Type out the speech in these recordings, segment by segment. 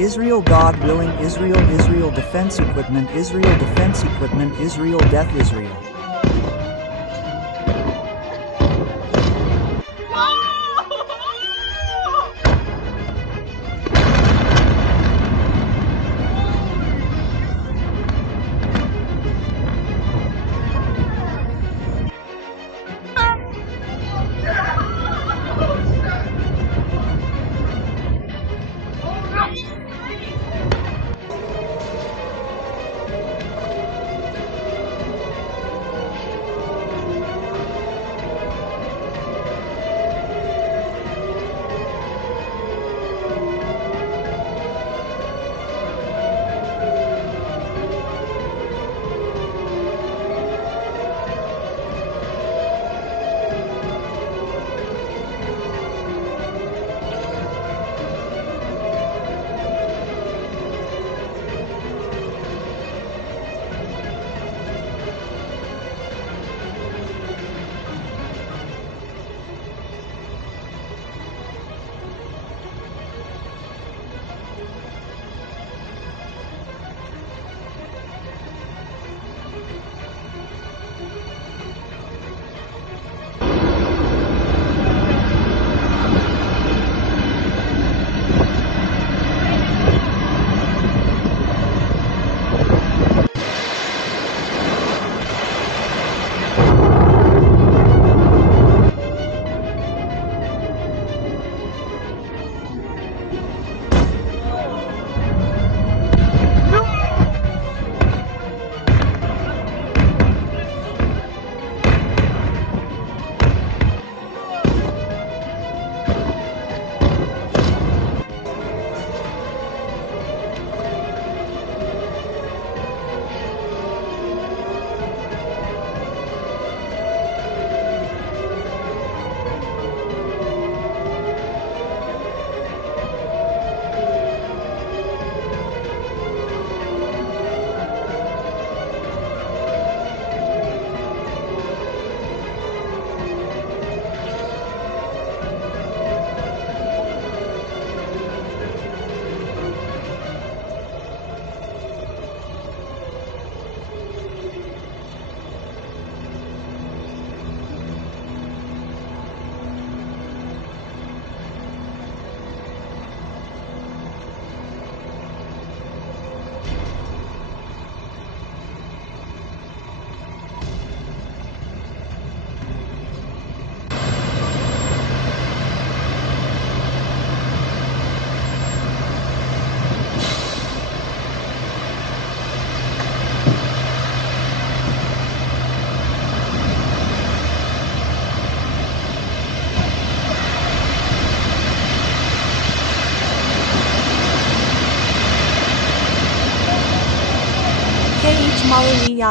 Israel God willing Israel Israel defense equipment Israel defense equipment Israel death Israel.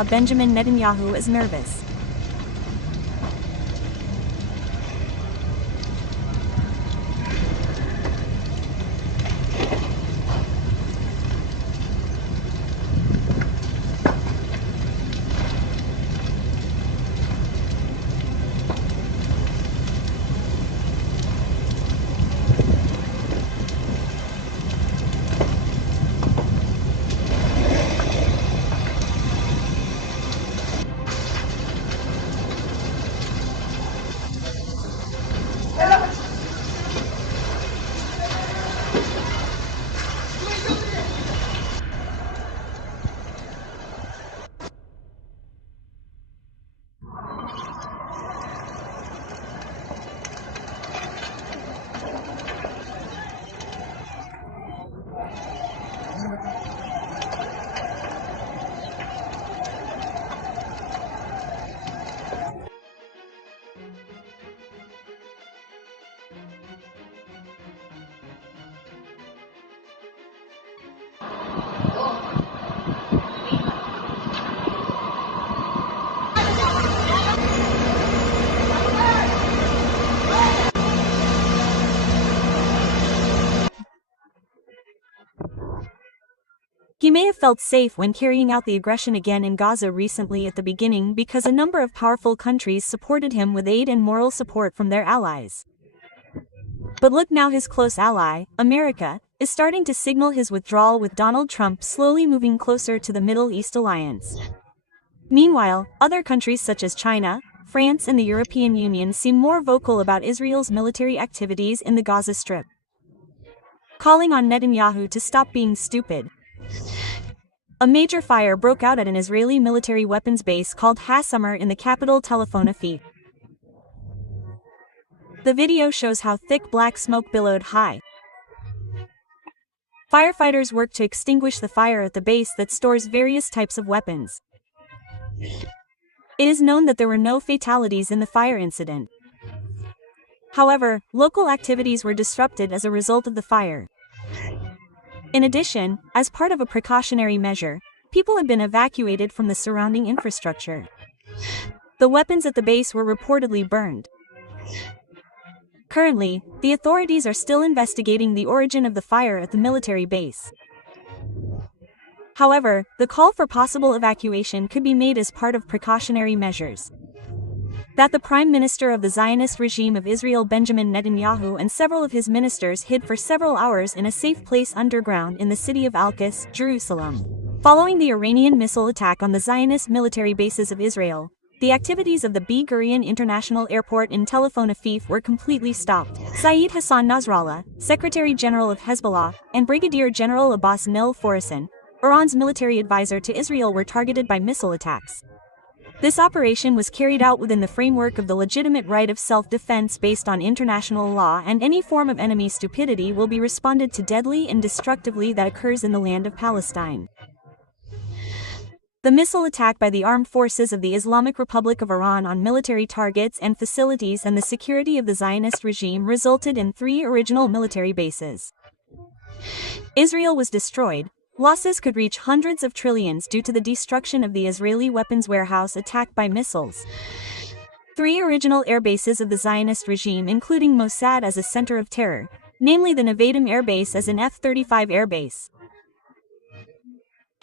Benjamin Netanyahu is nervous. He may have felt safe when carrying out the aggression again in Gaza recently at the beginning because a number of powerful countries supported him with aid and moral support from their allies. But look now, his close ally, America, is starting to signal his withdrawal, with Donald Trump slowly moving closer to the Middle East alliance. Meanwhile, other countries such as China, France and the European Union seem more vocal about Israel's military activities in the Gaza Strip, calling on Netanyahu to stop being stupid. A major fire broke out at an Israeli military weapons base called HaSummer in the capital Tel Aviv. The video shows how thick black smoke billowed high. Firefighters worked to extinguish the fire at the base that stores various types of weapons. It is known that there were no fatalities in the fire incident. However, local activities were disrupted as a result of the fire. In addition, as part of a precautionary measure, people had been evacuated from the surrounding infrastructure. The weapons at the base were reportedly burned. Currently, the authorities are still investigating the origin of the fire at the military base. However, the call for possible evacuation could be made as part of precautionary measures that the Prime Minister of the Zionist regime of Israel, Benjamin Netanyahu, and several of his ministers hid for several hours in a safe place underground in the city of Al-Quds, Jerusalem. Following the Iranian missile attack on the Zionist military bases of Israel, the activities of the Ben Gurion International Airport in Tel Aviv were completely stopped. Saeed Hassan Nasrallah, Secretary General of Hezbollah, and Brigadier General Abbas Nil Forasan, Iran's military advisor to Israel, were targeted by missile attacks. This operation was carried out within the framework of the legitimate right of self-defense based on international law, and any form of enemy stupidity will be responded to deadly and destructively that occurs in the land of Palestine. The missile attack by the armed forces of the Islamic Republic of Iran on military targets and facilities and the security of the Zionist regime resulted in 3 original military bases. Israel was destroyed. Losses could reach hundreds of trillions due to the destruction of the Israeli weapons warehouse attacked by missiles. 3 original air bases of the Zionist regime, including Mossad as a center of terror, namely the Nevatim Air Base as an F-35 air base.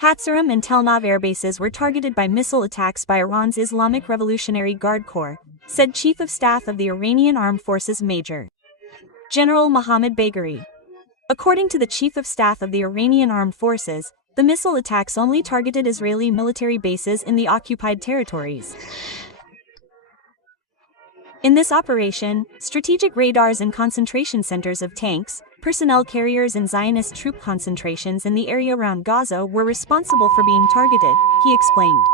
Hatzarim and Tel Nav air bases were targeted by missile attacks by Iran's Islamic Revolutionary Guard Corps, said Chief of Staff of the Iranian Armed Forces Major General Mohammad Bagheri. According to the Chief of Staff of the Iranian Armed Forces, the missile attacks only targeted Israeli military bases in the occupied territories. In this operation, strategic radars and concentration centers of tanks, personnel carriers and Zionist troop concentrations in the area around Gaza were responsible for being targeted, he explained.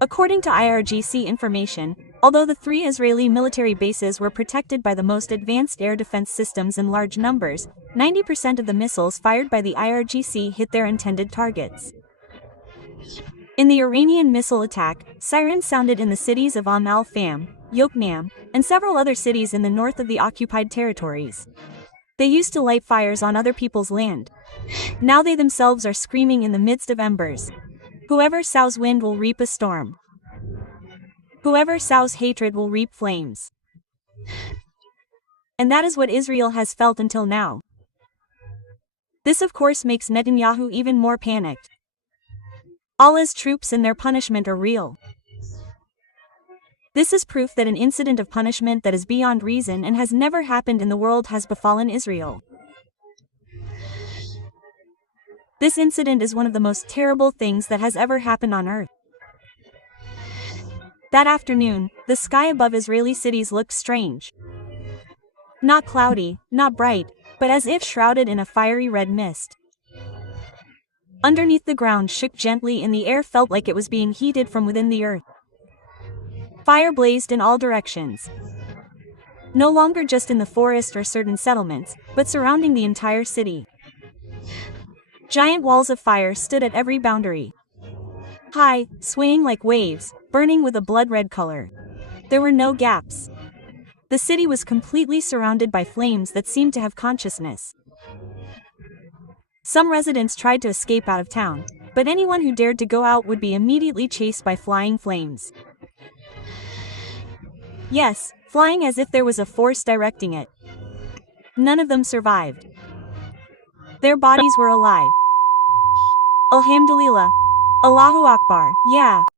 According to IRGC information, although the 3 Israeli military bases were protected by the most advanced air defense systems in large numbers, 90% of the missiles fired by the IRGC hit their intended targets. In the Iranian missile attack, sirens sounded in the cities of al-Fam, Yokneam, and several other cities in the north of the occupied territories. They used to light fires on other people's land. Now they themselves are screaming in the midst of embers. Whoever sows wind will reap a storm. Whoever sows hatred will reap flames. And that is what Israel has felt until now. This of course makes Netanyahu even more panicked. Allah's troops and their punishment are real. This is proof that an incident of punishment that is beyond reason and has never happened in the world has befallen Israel. This incident is one of the most terrible things that has ever happened on earth. That afternoon, the sky above Israeli cities looked strange. Not cloudy, not bright, but as if shrouded in a fiery red mist. Underneath the ground shook gently and the air felt like it was being heated from within the earth. Fire blazed in all directions. No longer just in the forest or certain settlements, but surrounding the entire city. Giant walls of fire stood at every boundary. High, swaying like waves, burning with a blood-red color. There were no gaps. The city was completely surrounded by flames that seemed to have consciousness. Some residents tried to escape out of town, but anyone who dared to go out would be immediately chased by flying flames. Yes, flying as if there was a force directing it. None of them survived. Their bodies were alive. Alhamdulillah. Allahu Akbar. Yeah.